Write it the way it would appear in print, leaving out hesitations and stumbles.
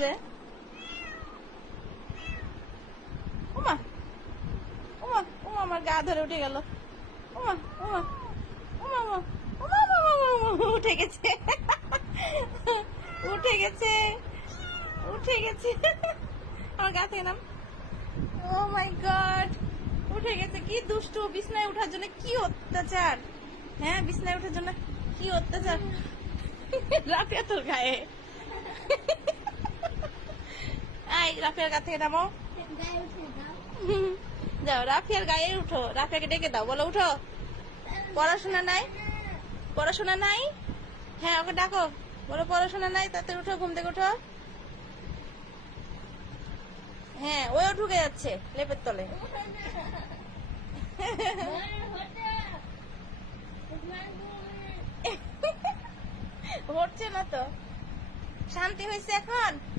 যে ওমা ওমা ওমা আমার গা ধরে উঠে গেল ওমা ওমা ওমা ওমা ওমা ওমা ওমা উঠে গেছে উঠে গেছে উঠে গেছে আমার গা থেকে নাম ও মাই গড উঠে গেছে কি দুষ্টু বিছনায় ওঠার জন্য কি অত্যাচার হ্যাঁ বিছনায় ওঠার জন্য কি অত্যাচার রাফিয়া তোর গায়ে আই রাফিয়ার গা থেকে নামো যাও রাফিয়ার গায়ে উঠো রাফিয়াকে ডেকে দাও বলো উঠো পড়াশোনা নাই পড়াশোনা নাই হ্যাঁ ওকে ডাকো বলো পড়াশোনা নাই তাতে উঠো ঘুম থেকে উঠো হ্যাঁ ওও ঢুকে যাচ্ছে লেপের তলে হচ্ছে না তো শান্তি হয়েছে এখন